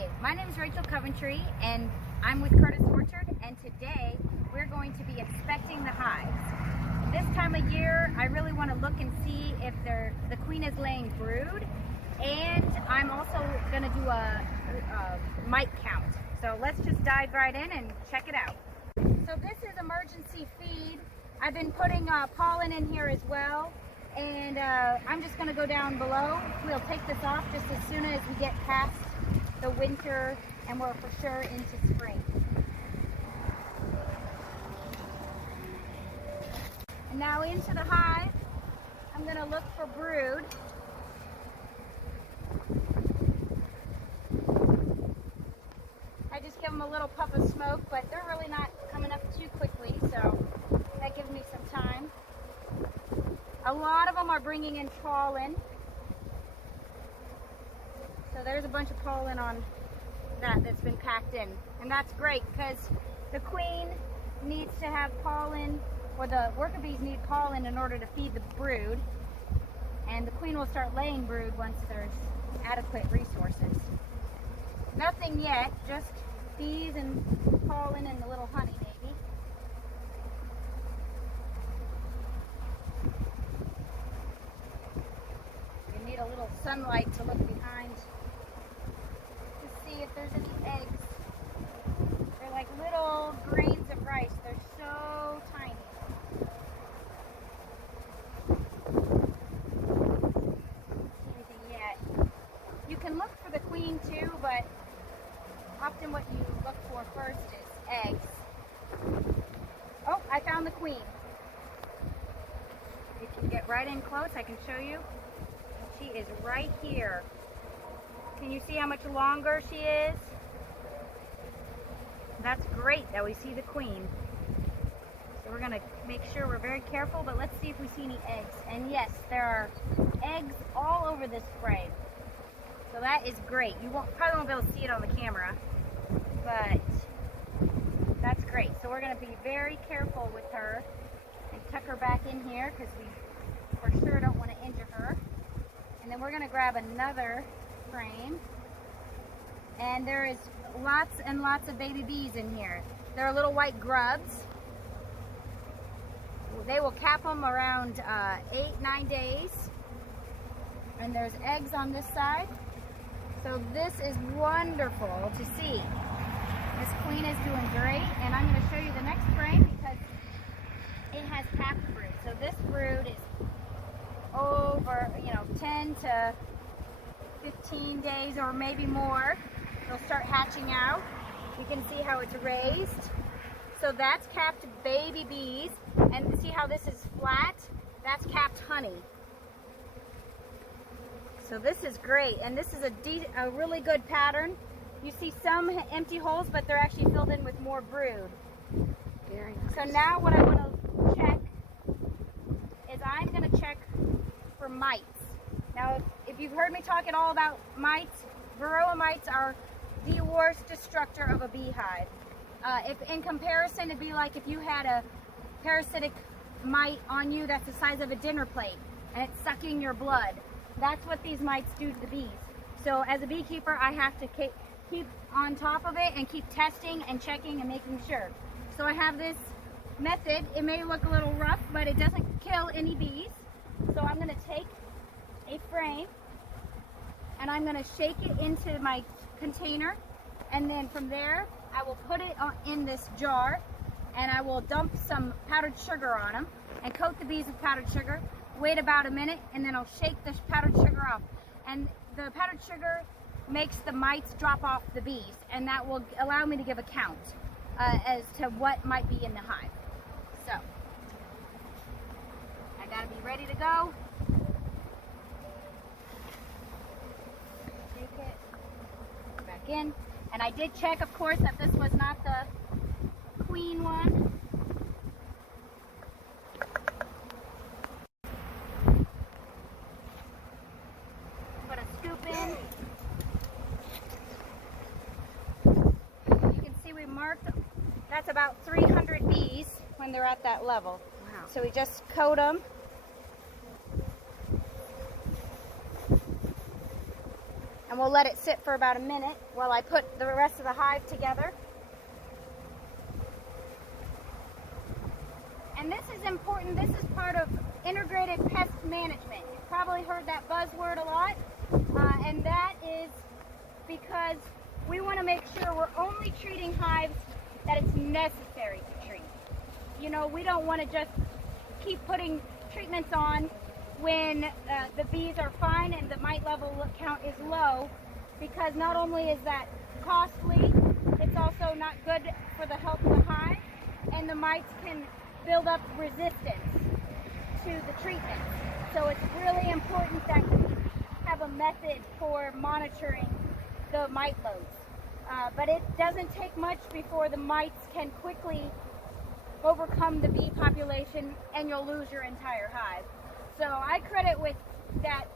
Hi, my name is Rachel Coventry and I'm with Curtis Orchard, and today we're going to be inspecting the hives. This time of year I really want to look and see if the queen is laying brood, and I'm also going to do a mite count. So let's just dive right in and check it out. So this is emergency feed. I've been putting pollen in here as well, and I'm just going to go down below. We'll take this off just as soon as we get past the winter and we're for sure into spring. And now into the hive, I'm going to look for brood. I just give them a little puff of smoke, but they're really not coming up too quickly, so that gives me some time. A lot of them are bringing in pollen. So there's a bunch of pollen on that's been packed in. And that's great because the queen needs to have pollen, or the worker bees need pollen in order to feed the brood. And the queen will start laying brood once there's adequate resources. Nothing yet, just bees and pollen and a little honey maybe. You need a little sunlight to look behind to see if there's any eggs. They're like little grains of rice. They're so tiny. Don't see anything yet. You can look for the queen too, but often what you look for first is eggs. Oh, I found the queen. If you get right in close, I can show you. She is right here. Can you see how much longer she is? That's great that we see the queen. So we're going to make sure we're very careful, but let's see if we see any eggs. And yes, there are eggs all over this frame. So that is great. You probably won't be able to see it on the camera, but that's great. So we're going to be very careful with her and tuck her back in here because we for sure don't want to injure her. And then we're going to grab another frame, and there is lots and lots of baby bees in here. They're little white grubs. They will cap them around 8-9 days, and there's eggs on this side. So this is wonderful to see. This queen is doing great, and I'm going to show you the next frame because it has capped brood. So this brood is over 10 to 15 days or maybe more. They'll start hatching out. You can see how it's raised. So that's capped baby bees, and see how this is flat? That's capped honey. So this is great, and this is a really good pattern. You see some empty holes, but they're actually filled in with more brood. Very nice. So now what I want to check is I'm going to check for mites. Now, if you've heard me talk at all about mites, varroa mites are the worst destructor of a beehive. If in comparison, it'd be like if you had a parasitic mite on you that's the size of a dinner plate and it's sucking your blood. That's what these mites do to the bees. So as a beekeeper, I have to keep on top of it and keep testing and checking and making sure. So I have this method. It may look a little rough, but it doesn't kill any bees. So I'm going to take a frame and I'm going to shake it into my container, and then from there I will put it in this jar, and I will dump some powdered sugar on them and coat the bees with powdered sugar. Wait about a minute, and then I'll shake the powdered sugar off, and the powdered sugar makes the mites drop off the bees, and that will allow me to give a count as to what might be in the hive. So I gotta be ready to go. Take it back in, and I did check, of course, that this was not the queen one. Put a scoop in. You can see we marked, that's about 300 bees when they're at that level. Wow. So we just coat them. we'll let it sit for about a minute while I put the rest of the hive together. And this is important. This is part of integrated pest management. You've probably heard that buzzword a lot, and that is because we want to make sure we're only treating hives that it's necessary to treat. You know, we don't want to just keep putting treatments on when the bees are fine and the mite level count is low, because not only is that costly, it's also not good for the health of the hive, and the mites can build up resistance to the treatment. So it's really important that we have a method for monitoring the mite loads. But it doesn't take much before the mites can quickly overcome the bee population and you'll lose your entire hive. So I credit with that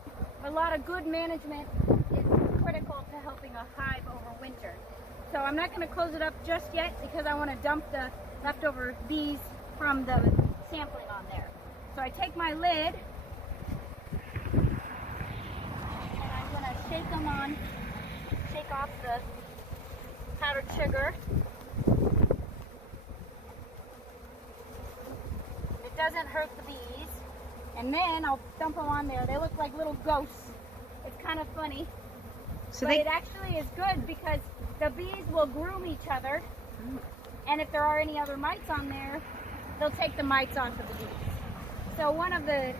a lot of good management is critical to helping a hive over winter. So I'm not going to close it up just yet because I want to dump the leftover bees from the sampling on there. So I take my lid and I'm going to shake off the powdered sugar. It doesn't hurt the bees. And then I'll dump them on there. They look like little ghosts. It's kind of funny. So but it actually is good because the bees will groom each other. And if there are any other mites on there, they'll take the mites off of the bees. So one of a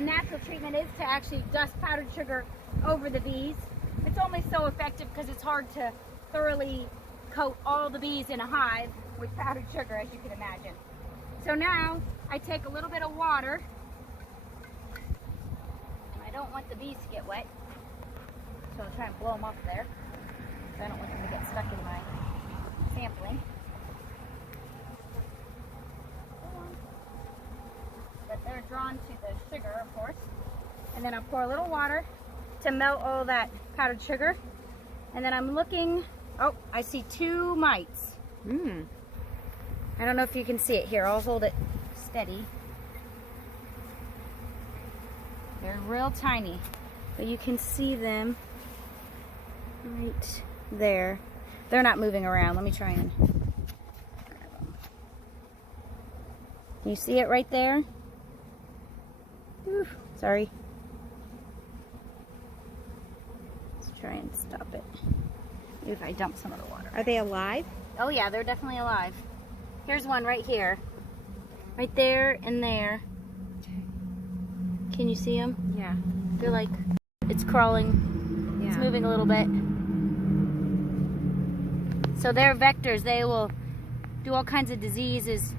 natural treatment is to actually dust powdered sugar over the bees. It's only so effective because it's hard to thoroughly coat all the bees in a hive with powdered sugar, as you can imagine. So now I take a little bit of water. I don't want the bees to get wet, so I'll try and blow them off there. I don't want them to get stuck in my sampling. But they're drawn to the sugar, of course. And then I'll pour a little water to melt all that powdered sugar. And then I'm looking, oh, I see 2 mites. I don't know if you can see it here. I'll hold it steady. They're real tiny, but you can see them right there. They're not moving around. Let me try and grab them. Can you see it right there? Ooh, sorry. Let's try and stop it. Maybe if I dump some of the water. Are they alive? Oh yeah, they're definitely alive. Here's one right here. Right there and there. Can you see them? Yeah. They're like, it's crawling. Yeah. It's moving a little bit. So they're vectors. They will do all kinds of diseases,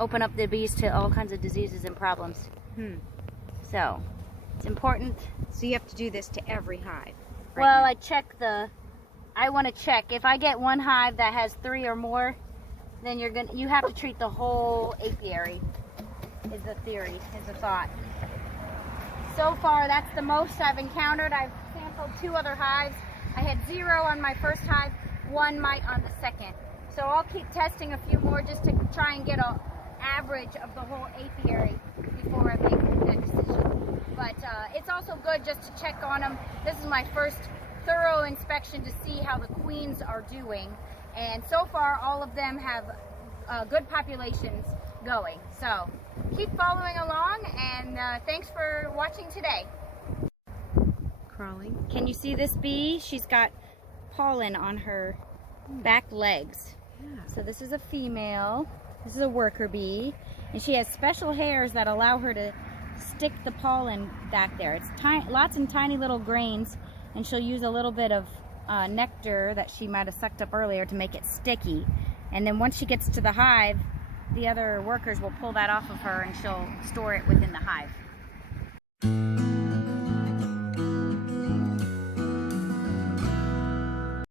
open up the bees to all kinds of diseases and problems. So it's important. So you have to do this to every hive? Right? Well, I want to check. If I get one hive that has 3 or more, then you have to treat the whole apiary, is the theory, is the thought. So far, that's the most I've encountered. I've sampled 2 other hives. I had 0 on my first hive, 1 mite on the second. So I'll keep testing a few more just to try and get an average of the whole apiary before I make that decision. But it's also good just to check on them. This is my first thorough inspection to see how the queens are doing. And so far, all of them have good populations going. So keep following along, and thanks for watching today. Crawling. Can you see this bee? She's got pollen on her back legs. Yeah. So this is a female. This is a worker bee, and she has special hairs that allow her to stick the pollen back there. It's lots and tiny little grains, and she'll use a little bit of nectar that she might have sucked up earlier to make it sticky. And then once she gets to the hive, the other workers will pull that off of her and she'll store it within the hive.